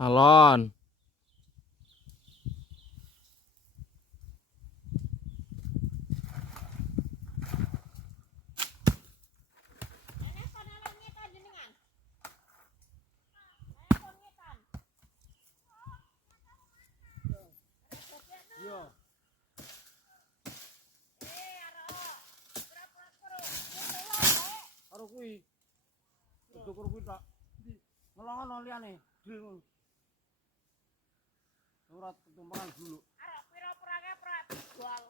Alon. Karo kuwi. Cukur kuwi tak. Ngelongono liyane. Dil. Ora ketumpangan dulu. Arek pira-pirane prak jual.